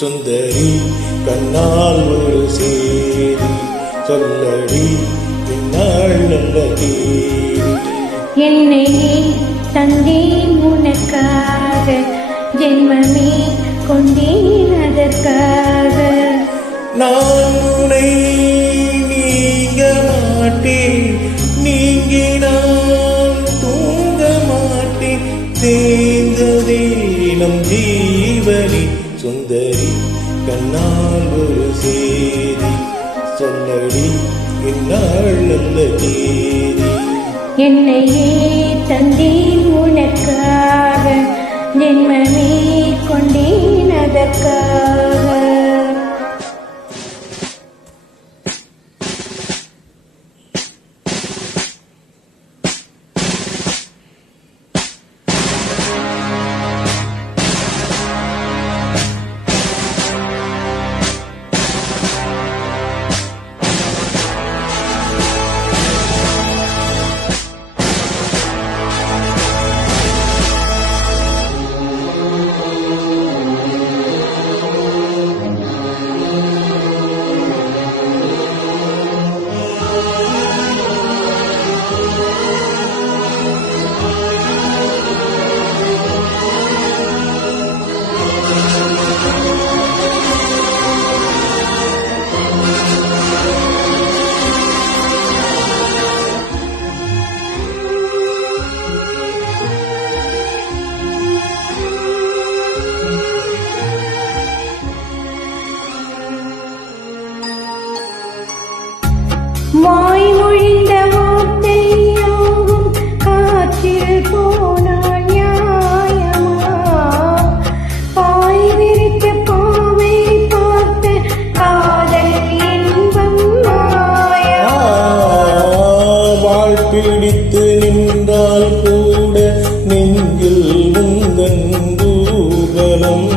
சுந்தரி கண்ணால் ஒரு சேதி சொல்லடி பின்னால் நல்ல தேதி. என்னையே தந்தேன் உனக்காக, ஜென்மமே கொண்டேன் அதற்காக. நான் உன்னை நீங்க மாட்டேன், நீங்கினால் தூங்க மாட்டேன், சேர்ந்ததே நம் ஜீவனி. சுந்தரி கண்ணால் ஒரு சேதி சொல்லடி இந்நாள் நல்ல தேதி. என்னையே தந்தேன் உனக்காக, ஜென்மமே கொண்டேன் அதற்காக. வாய்மொழிந்த வார்த்தையாவும் காற்றில் போனால் நியாயமா? பாய் விரித்த பாவை பார்த்த காதல் இன்பம் மாயா? வாழ்பிடித்து நின்றால் கூட நெஞ்சில் முந்தன் தூபலம்,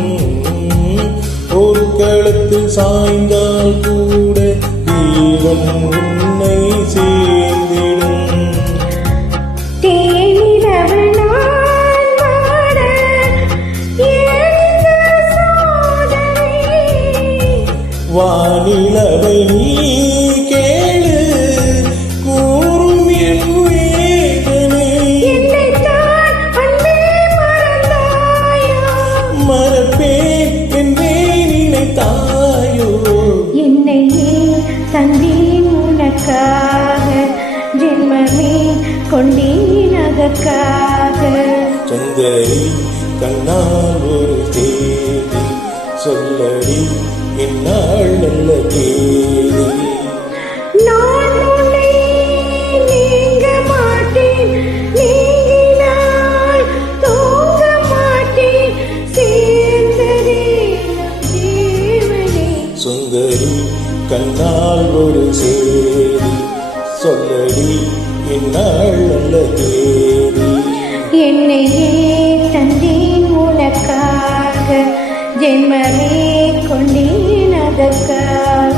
போர்க்களத்தில் சாய்ந்தால் கூட தீவன் உன்னை சேர்ந்திடும். தேனிலவு நான் வாட எழுந்த சோதனை, வானிலவை நீ கேளு கூறும் என் வேதனை. என்னைத்தான் அன்பே மறந்தாயா? மறப்பேன் என்றே நினைத்தாயோ? என்னையே தந்தேன் உனக்காக, ஜென்மமே கொண்டேன் அதற்காக. சுந்தரி கண்ணால் ஒரு தேதி சொல்லடி இந்நாள் நல்ல தேதி. நான் உன்னை நீங்க மாட்டேன், நீங்கினால் தூங்க மாட்டேன், சேர்ந்ததே நம் ஜீவனே. சுந்தரி கண்ணால் ஒரு சேதி சொல்லடி இந்நாள் நல்ல தேதி. என்னையே தந்தேன் உனக்காக, ஜென்மமே கொண்டேன் அதற்காக.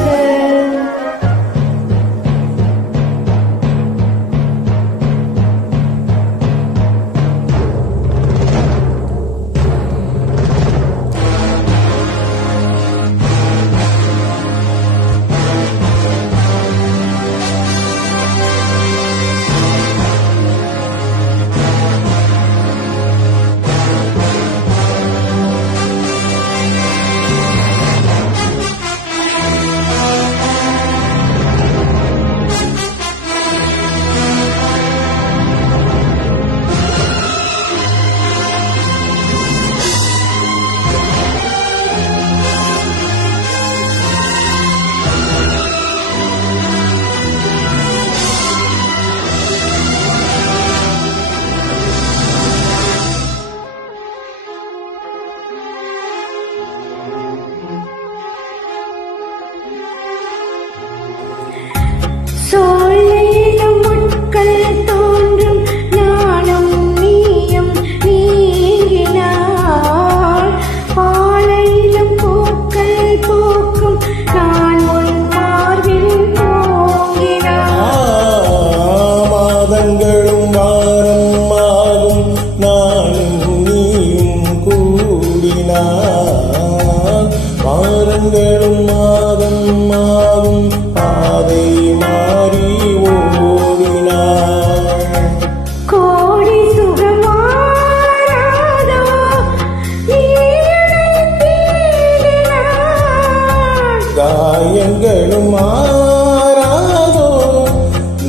காயங்களும் மாறாதோ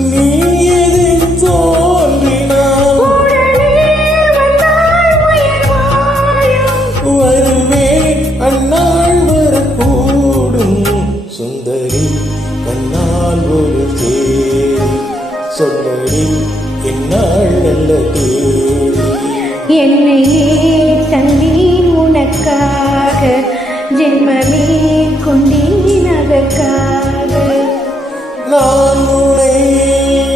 நீ எதில் தோன்றினால் வருவேன் அந்நாள் வரக்கூடும் சுந்தரி கண்ணால் ஒரு தேதி சொல்லடி என்னால் நல்ல தேதி என்னையே தந்தேன் உனக்காக ஜென்மமே கொண்டேன் அதற்காக நான் உன்னை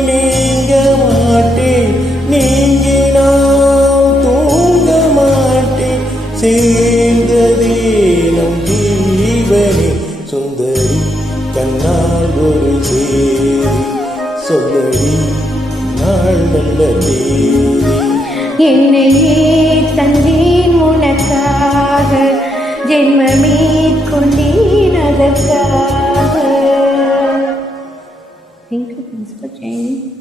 நீங்க மாட்டேன் நீங்கினால் தூங்க மாட்டேன் சேர்ந்ததே நம் ஜீவனே சுந்தரி கண்ணால் ஒரு சேரி சொல்லடி நாள் நல்ல தேதி என்னையே தந்தேன் உனக்காக ஜென்மமே கொண்டேன் அதற்காக. Thank you for joining.